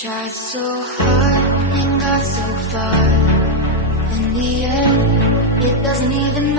Tried so hard and got so far. In the end, it doesn't even